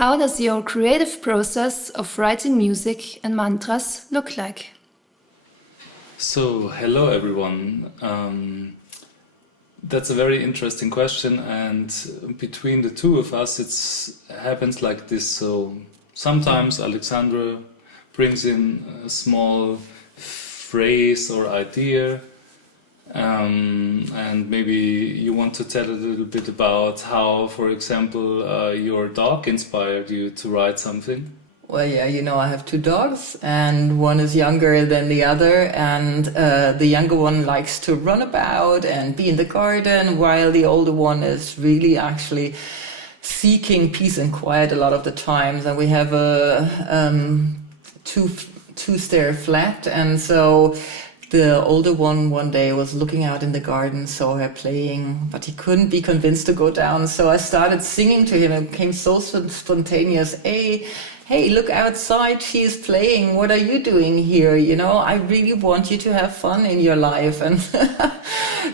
How does your creative process of writing music and mantras look like? So, hello everyone. That's a very interesting question, and between the two of us, it happens like this. So, sometimes Alexandra brings in a small phrase or idea, and maybe you want to tell a little bit about how, for example, your dog inspired you to write something. Well, yeah, I have two dogs, and one is younger than the other, and the younger one likes to run about and be in the garden, while the older one is really actually seeking peace and quiet a lot of the times. And we have a two-stair flat, and so the older one day was looking out in the garden, saw her playing, but he couldn't be convinced to go down. So I started singing to him. It became so spontaneous. Hey, look outside, she's playing. What are you doing here? I really want you to have fun in your life. And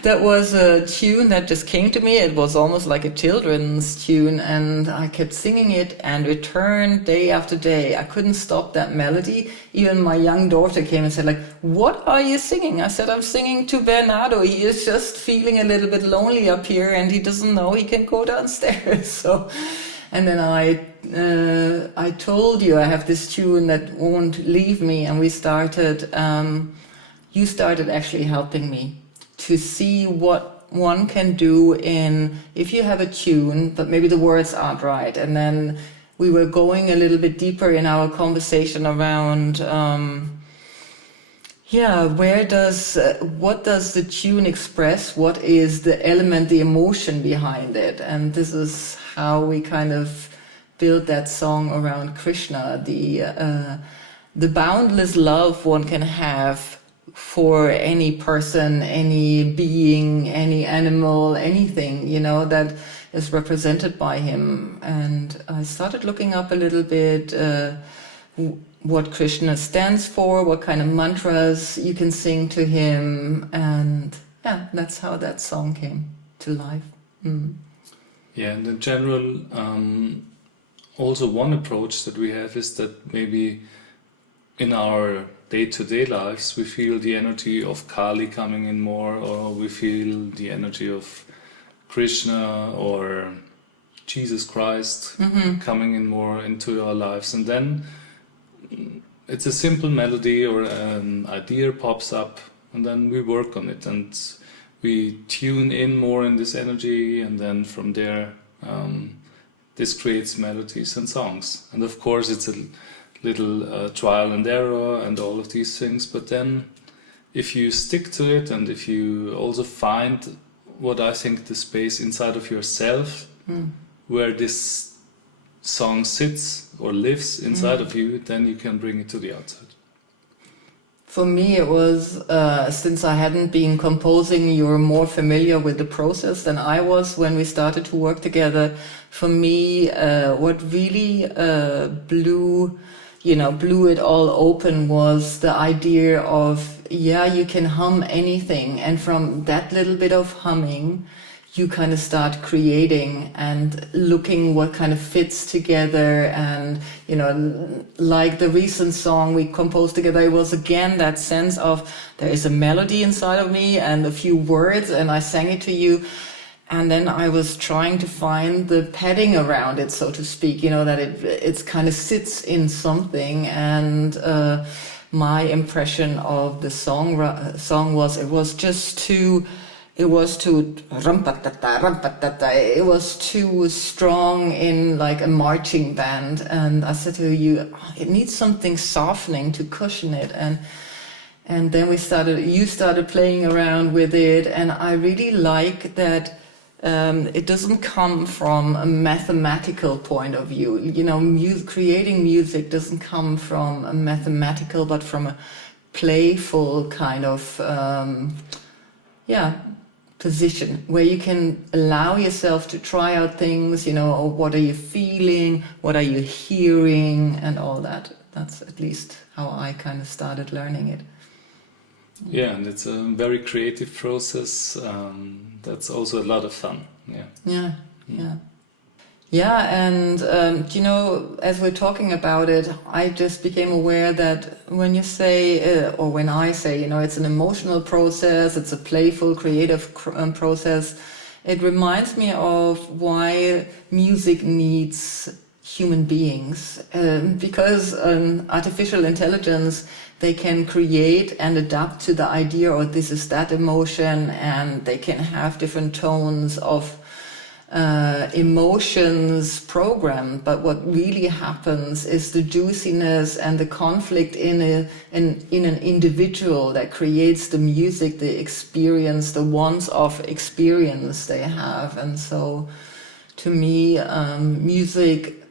that was a tune that just came to me. It was almost like a children's tune, and I kept singing it and returned day after day. I couldn't stop that melody. Even my young daughter came and said, what are you singing? I said, I'm singing to Bernardo. He is just feeling a little bit lonely up here, and he doesn't know he can go downstairs. And then I told you I have this tune that won't leave me, and we started, you started actually helping me to see what one can do if you have a tune, but maybe the words aren't right. And then we were going a little bit deeper in our conversation around, what does the tune express? What is the element, the emotion behind it? And this is how we kind of built that song around Krishna, the boundless love one can have for any person, any being, any animal, anything, that is represented by him. And I started looking up a little bit what Krishna stands for, what kind of mantras you can sing to him, and that's how that song came to life. Yeah, and in general, also one approach that we have is that maybe in our day-to-day lives we feel the energy of Kali coming in more, or we feel the energy of Krishna or Jesus Christ coming in more into our lives. And then it's a simple melody or an idea pops up, and then we work on it and we tune in more in this energy, and then from there this creates melodies and songs. And of course it's a little trial and error and all of these things, but then if you stick to it and if you also find what I think the space inside of yourself where this song sits or lives inside of you, then you can bring it to the outside. For me, it was, since I hadn't been composing, you're more familiar with the process than I was when we started to work together. For me, what really blew it all open was the idea of, you can hum anything. And from that little bit of humming, you kind of start creating and looking what kind of fits together. And, like the recent song we composed together, it was again that sense of there is a melody inside of me and a few words, and I sang it to you. And then I was trying to find the padding around it, so to speak, that it's kind of sits in something. And my impression of the song was it was too strong in like a marching band. And I said to you, it needs something softening to cushion it. And then you started playing around with it, and I really like that. It doesn't come from a mathematical point of view. Creating music doesn't come from a mathematical, but from a playful kind of position where you can allow yourself to try out things, or what are you feeling, what are you hearing, and all that. That's at least how I kind of started learning it. Yeah, and it's a very creative process. That's also a lot of fun. Yeah. Yeah, and you know, as we're talking about it, I just became aware that when you say, or when I say, you know, it's an emotional process, it's a playful, creative process, it reminds me of why music needs human beings, because artificial intelligence, they can create and adapt to the idea, or this is that emotion, and they can have different tones of emotions programmed, but what really happens is the juiciness and the conflict in an individual that creates the music, the experience, the once-off experience they have. And so to me, music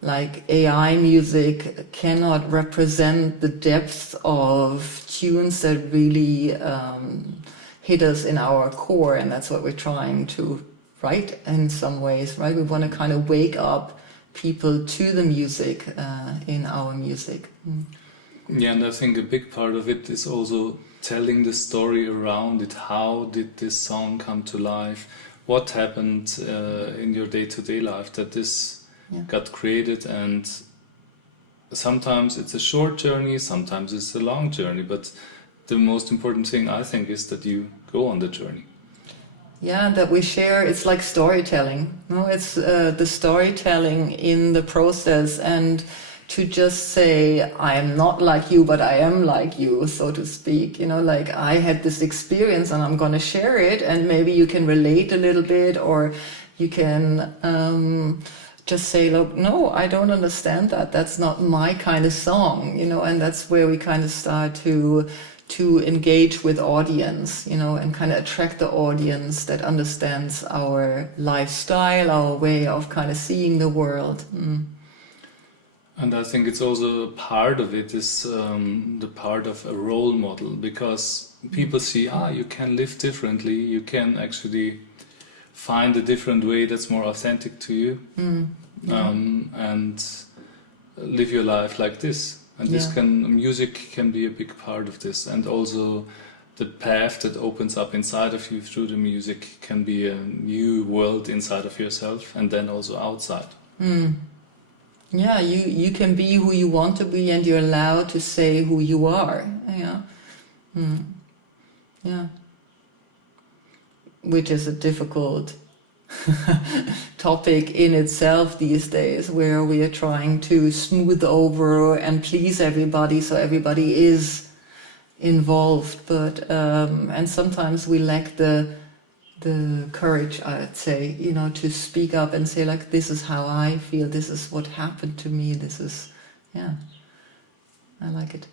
like AI music cannot represent the depth of tunes that really hit us in our core, and that's what we're trying to write in some ways, right? We want to kind of wake up people to the music in our music. Yeah, and I think a big part of it is also telling the story around it. How did this song come to life? What happened in your day-to-day life that this got created? And sometimes it's a short journey, sometimes it's a long journey, but the most important thing, I think, is that you go on the journey. Yeah, that we share. It's like storytelling. No, it's the storytelling in the process, and to just say, I am not like you, but I am like you, so to speak. You know, like I had this experience and I'm going to share it, and maybe you can relate a little bit, or you can just say, look, no, I don't understand that. That's not my kind of song, you know, and that's where we kind of start to engage with audience, you know, and kind of attract the audience that understands our lifestyle, our way of kind of seeing the world. And I think it's also part of it is the part of a role model, because people see, you can live differently, you can actually find a different way that's more authentic to you, and live your life like this. And music can be a big part of this, and also the path that opens up inside of you through the music can be a new world inside of yourself, and then also outside. Yeah, you can be who you want to be, and you're allowed to say who you are. Yeah, which is a difficult topic in itself these days, where we are trying to smooth over and please everybody, so everybody is involved, but and sometimes we lack the courage, I'd say, you know, to speak up and say, like, this is how I feel, this is what happened to me, this is, I like it.